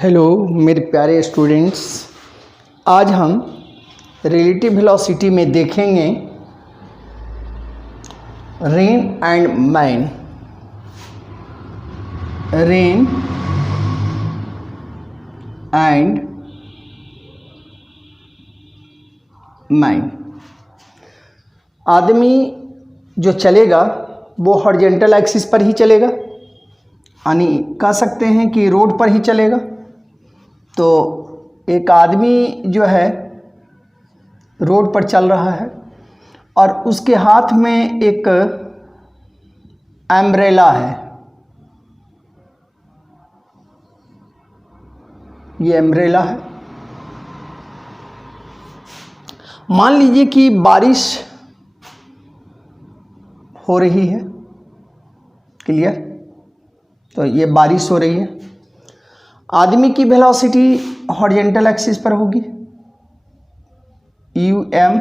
Hello मेरे प्यारे students, आज हम रिलेटिव वेलोसिटी में देखेंगे rain and mine. Rain and mine. आदमी जो चलेगा वो हॉरिजॉन्टल एक्सिस पर ही चलेगा, यानी कह सकते हैं कि रोड पर ही चलेगा। तो एक आदमी जो है रोड पर चल रहा है और उसके हाथ में एक अम्ब्रेला है। ये अम्ब्रेला है। मान लीजिए कि बारिश हो रही है। क्लियर? तो ये बारिश हो रही है। आदमी की वेलोसिटी हॉरिजॉन्टल एक्सिस पर होगी, UM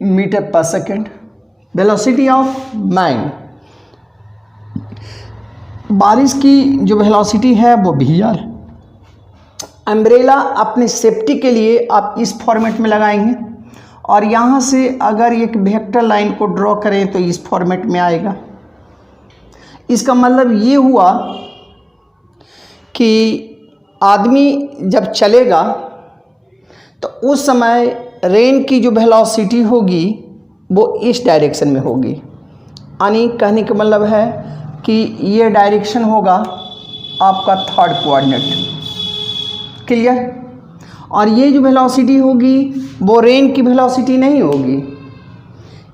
मीटर पर सेकेंड। वेलोसिटी ऑफ माइन, बारिश की जो वेलोसिटी है वो VR। अम्ब्रेला अपने सेफ्टी के लिए आप इस फॉर्मेट में लगाएंगे और यहाँ से अगर एक वेक्टर लाइन को ड्रॉ करें तो इस फॉर्मेट में आएगा। इसका मतलब ये हुआ कि आदमी जब चलेगा तो उस समय रेन की जो वेलोसिटी होगी वो इस डायरेक्शन में होगी। यानी कहने का मतलब है कि ये डायरेक्शन होगा आपका थर्ड कोऑर्डिनेट। क्लियर? और ये जो वेलोसिटी होगी वो रेन की वेलोसिटी नहीं होगी।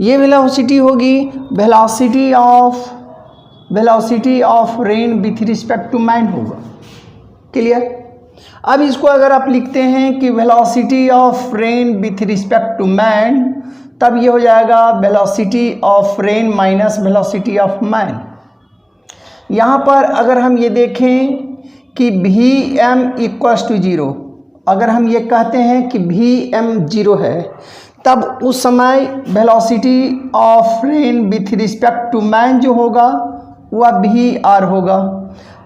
ये वेलोसिटी होगी velocity of rain with respect to man होगा। क्लियर? अब इसको अगर आप लिखते हैं कि velocity of rain with respect to man, तब ये हो जाएगा velocity of rain minus velocity of man. यहाँ पर अगर हम ये देखें कि VM इक्वल्स टू 0, अगर हम ये कहते हैं कि VM 0 है, तब उस समय velocity of rain with respect to man जो होगा वह VR होगा।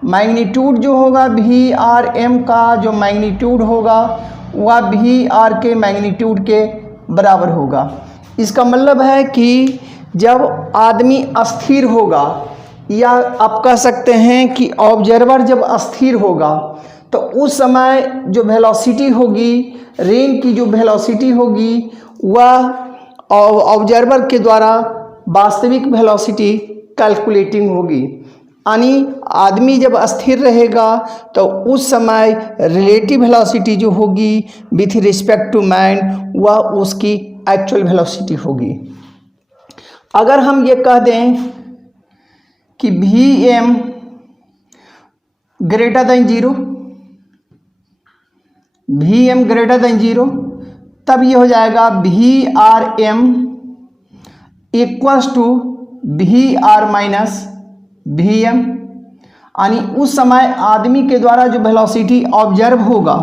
मैग्नीट्यूड जो होगा VRM का, जो मैग्नीट्यूड होगा वह VR के मैग्नीट्यूड के बराबर होगा। इसका मतलब है कि जब आदमी अस्थिर होगा, या आप कह सकते हैं कि ऑब्जर्वर जब अस्थिर होगा, तो उस समय जो वेलोसिटी होगी, रेन की जो वेलोसिटी होगी वह ऑब्जर्वर के द्वारा वास्तविक वेलोसिटी कैलकुलेटिंग होगी। यानी आदमी जब अस्थिर रहेगा तो उस समय रिलेटिव वेलोसिटी जो होगी विथ रिस्पेक्ट टू मैन वह उसकी एक्चुअल वेलोसिटी होगी। अगर हम ये कह दें कि VM greater than 0, VM greater than 0, तब ये हो जाएगा VRM equals to VR minus VM। यानी उस समय आदमी के द्वारा जो वेलोसिटी ऑब्जर्व होगा,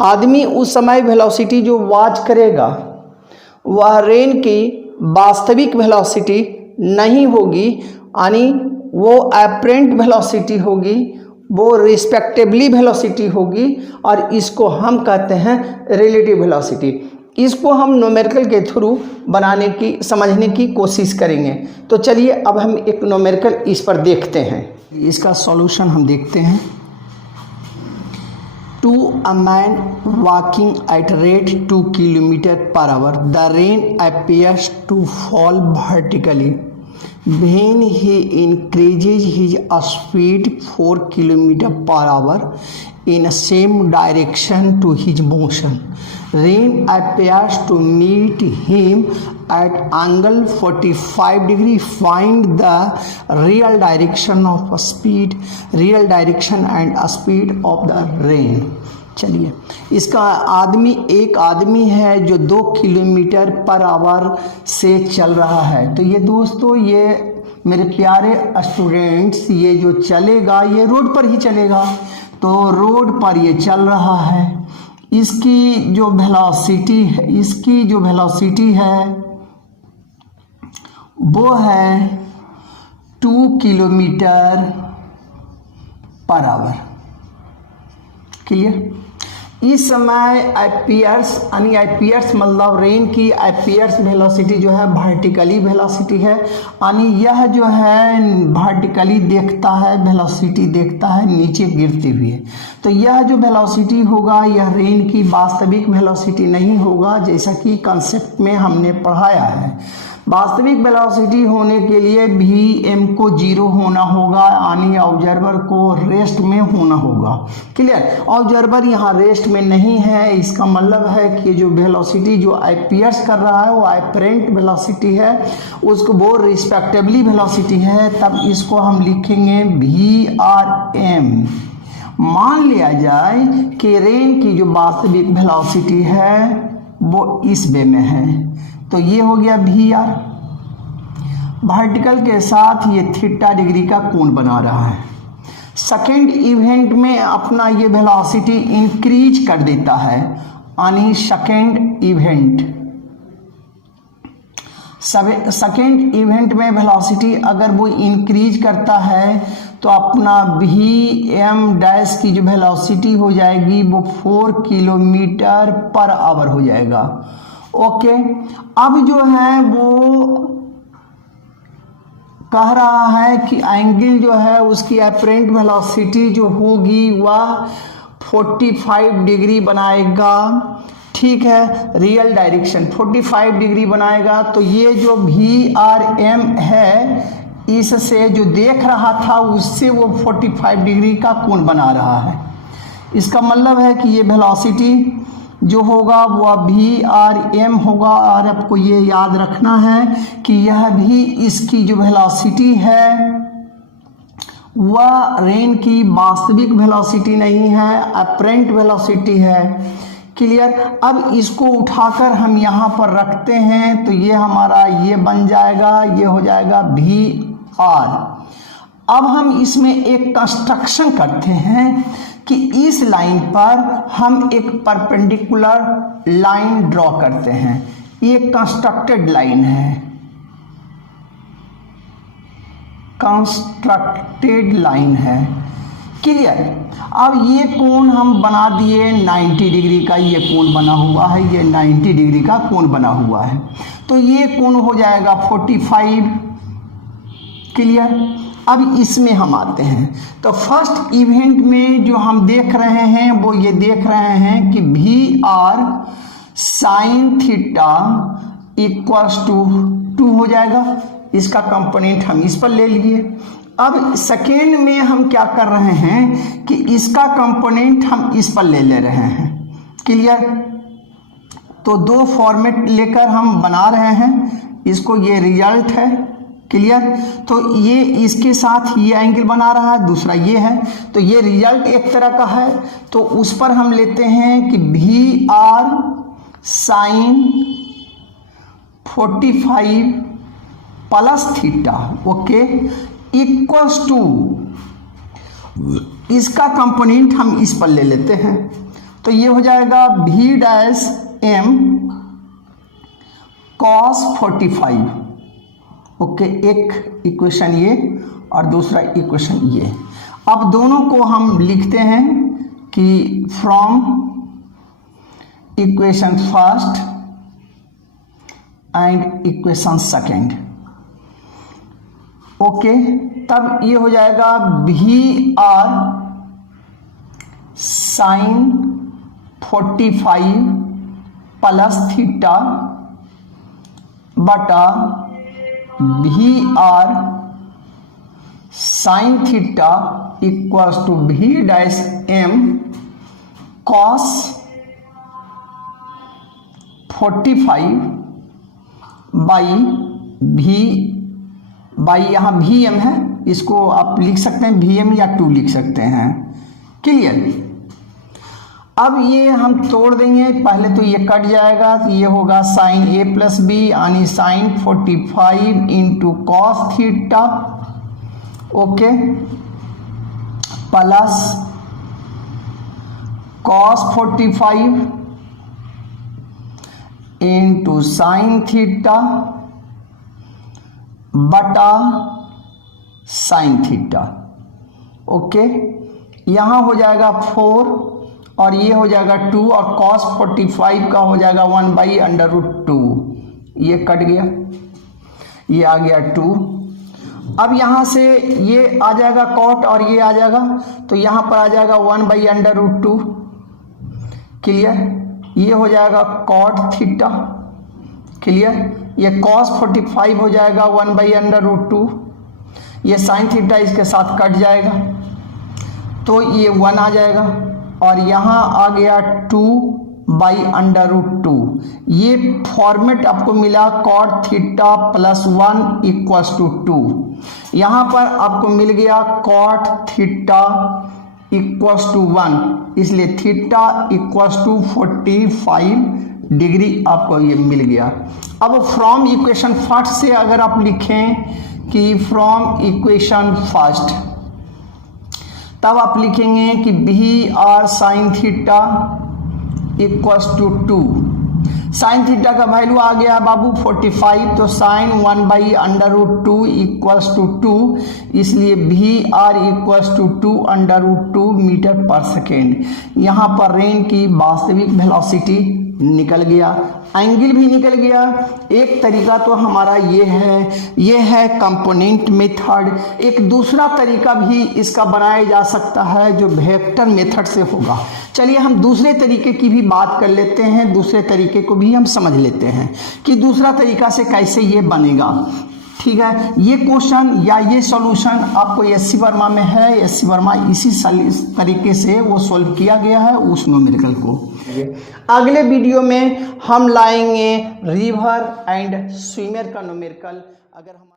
आदमी उस समय वेलोसिटी जो वॉच करेगा वह रेन की वास्तविक वेलोसिटी नहीं होगी, यानी वो एपरेंट वेलोसिटी होगी, वो रिस्पेक्टिवली वेलोसिटी होगी, और इसको हम कहते हैं रिलेटिव वेलोसिटी। इसको हम न्यूमेरिकल के थ्रू समझने की कोशिश करेंगे। तो चलिए अब हम एक न्यूमेरिकल इस पर देखते हैं। इसका सॉल्यूशन हम देखते हैं। To a man walking at rate 2 km/h, the rain appears to fall vertically. When he increases his speed 4 km/h in the same direction to his motion, rain appears to meet him at angle 45 degree. Find the real direction and speed of the rain. चलिए, इसका एक आदमी है जो 2 km/h से चल रहा है। तो ये दोस्तों, ये मेरे प्यारे स्टूडेंट्स, ये जो चलेगा ये रोड पर ही चलेगा। तो रोड पर ये चल रहा है। इसकी जो वेलोसिटी है वो है 2 km/h। क्लियर। इस समय अपीयर्स यानी अपीयर्स मतलब रेन की अपीयर्स वेलोसिटी जो है वर्टिकली वेलोसिटी है, यानी यह जो है वर्टिकली देखता है, वेलोसिटी देखता है नीचे गिरते हुए। तो यह जो वेलोसिटी होगा यह रेन की वास्तविक वेलोसिटी नहीं होगा, जैसा कि कंसेप्ट में हमने पढ़ाया है। वास्तविक वेलोसिटी होने के लिए Vm को 0 होना होगा, यानी ऑब्जर्वर को रेस्ट में होना होगा। क्लियर। ऑब्जर्वर यहाँ रेस्ट में नहीं है, इसका मतलब है कि जो वेलोसिटी जो अपीयर्स कर रहा है वो अपरेंट वेलोसिटी है, उसको वो रिस्पेक्टिवली वेलोसिटी है। तब इसको हम लिखेंगे Vrm। मान लिया जाए कि रेन की जो वास्तविक वेलोसिटी है वो इस वे में है, तो ये हो गया Vr। वर्टिकल के साथ ये थीटा डिग्री का कोण बना रहा है। सेकेंड इवेंट में अपना ये वेलोसिटी इंक्रीज कर देता है, यानी सेकेंड इवेंट में वेलोसिटी अगर वो इंक्रीज करता है तो अपना Vm डैश की जो वेलोसिटी हो जाएगी वो 4 किलोमीटर पर आवर हो जाएगा। ओके। अब जो है वो कह रहा है कि एंगल जो है उसकी अपरेंट वेलोसिटी जो होगी वह 45 डिग्री बनाएगा। ठीक है, रियल डायरेक्शन 45 डिग्री बनाएगा। तो ये जो Vrm है इससे जो देख रहा था उससे वो 45 डिग्री का कोण बना रहा है। इसका मतलब है कि ये वेलोसिटी जो होगा वह Vrm होगा। और आपको ये याद रखना है कि यह भी इसकी जो वेलोसिटी है वह रेन की वास्तविक वेलोसिटी नहीं है, अपरेंट वेलोसिटी है। क्लियर। अब इसको उठाकर हम यहाँ पर रखते हैं तो ये हमारा ये बन जाएगा, ये हो जाएगा Vr। अब हम इसमें एक कंस्ट्रक्शन करते हैं कि इस लाइन पर हम एक परपेंडिकुलर लाइन ड्रॉ करते हैं। ये कंस्ट्रक्टेड लाइन है, कंस्ट्रक्टेड लाइन है। क्लियर। अब ये कोण हम बना दिए 90 डिग्री का, ये कोण बना हुआ है, ये 90 डिग्री का कोण बना हुआ है। तो ये कोण हो जाएगा 45। क्लियर। अब इसमें हम आते हैं तो फर्स्ट इवेंट में जो हम देख रहे हैं वो ये देख रहे हैं कि Vr sine theta equals to 2 हो जाएगा। इसका कंपोनेंट हम इस पर ले लिए। अब सेकेंड में हम क्या कर रहे हैं कि इसका कंपोनेंट हम इस पर ले रहे हैं। क्लियर। तो दो फॉर्मेट लेकर हम बना रहे हैं इसको, ये रिजल्ट है। क्लियर। तो ये इसके साथ ये एंगल बना रहा है, दूसरा ये है, तो ये रिजल्ट एक तरह का है। तो उस पर हम लेते हैं कि Vr sine 45 plus theta, okay, equals to इसका कंपोनेंट हम इस पर ले लेते हैं। तो ये हो जाएगा V'm cos 45। ओके, एक इक्वेशन ये और दूसरा इक्वेशन ये। अब दोनों को हम लिखते हैं कि from equation first and equation second. Okay, तब ये हो जाएगा Vr साइन 45 प्लस थीटा बटा Vr sine theta equals to V'm cos 45 by यहाँ Vm है, इसको आप लिख सकते हैं Vm या 2 लिख सकते हैं। क्लियर। अब ये हम तोड़ देंगे, पहले तो ये कट जाएगा, तो ये होगा साइन a प्लस बी यानी sine 45 into cos theta, okay, plus cos 45 into sine theta बटा साइन थीटा। ओके, यहाँ हो जाएगा 4 और ये हो जाएगा 2 और cos 45 का हो जाएगा 1/√2, ये कट गया, ये आ गया 2। अब यहाँ से ये आ जाएगा cot और ये आ जाएगा, तो यहाँ पर आ जाएगा 1/√2, क्लियर। ये हो जाएगा cot थीटा, क्लियर। ये cos 45 हो जाएगा 1/√2, ये sin थीटा इसके साथ कट जाएगा, तो ये 1 आ जाएगा, और यहाँ आ गया 2/√2। ये फॉर्मेट आपको मिला cot theta plus 1 equals to 2। यहाँ पर आपको मिल गया cot थीटा इक्वल्स टू 1, इसलिए थीटा इक्वल्स टू 45 डिग्री आपको ये मिल गया। अब फ्रॉम इक्वेशन फर्स्ट से अगर आप लिखें कि फ्रॉम इक्वेशन फर्स्ट, तब आप लिखेंगे कि B R sine theta equals to 2। साइन थीटा का वैल्यू आ गया बाबू 45, तो साइन 1/√2 इक्वल्स टू 2, इसलिए V R equals to 2√2 meter पर सेकेंड। यहाँ पर रेन की वास्तविक वेलोसिटी निकल गया, एंगल भी निकल गया। एक तरीका तो हमारा ये है कंपोनेंट मेथड। एक दूसरा तरीका भी इसका बनाया जा सकता है जो वेक्टर मेथड से होगा। चलिए हम दूसरे तरीके की भी बात कर लेते हैं, दूसरे तरीके को भी हम समझ लेते हैं कि दूसरा तरीका से कैसे ये बनेगा। ठीक है, ये क्वेश्चन या ये सॉल्यूशन आपको एससी वर्मा में है। एससी वर्मा इसी तरीके से वो सॉल्व किया गया है उस न्यूमेरिकल को। अगले वीडियो में हम लाएंगे रिवर एंड स्विमर का न्यूमेरिकल। अगर हम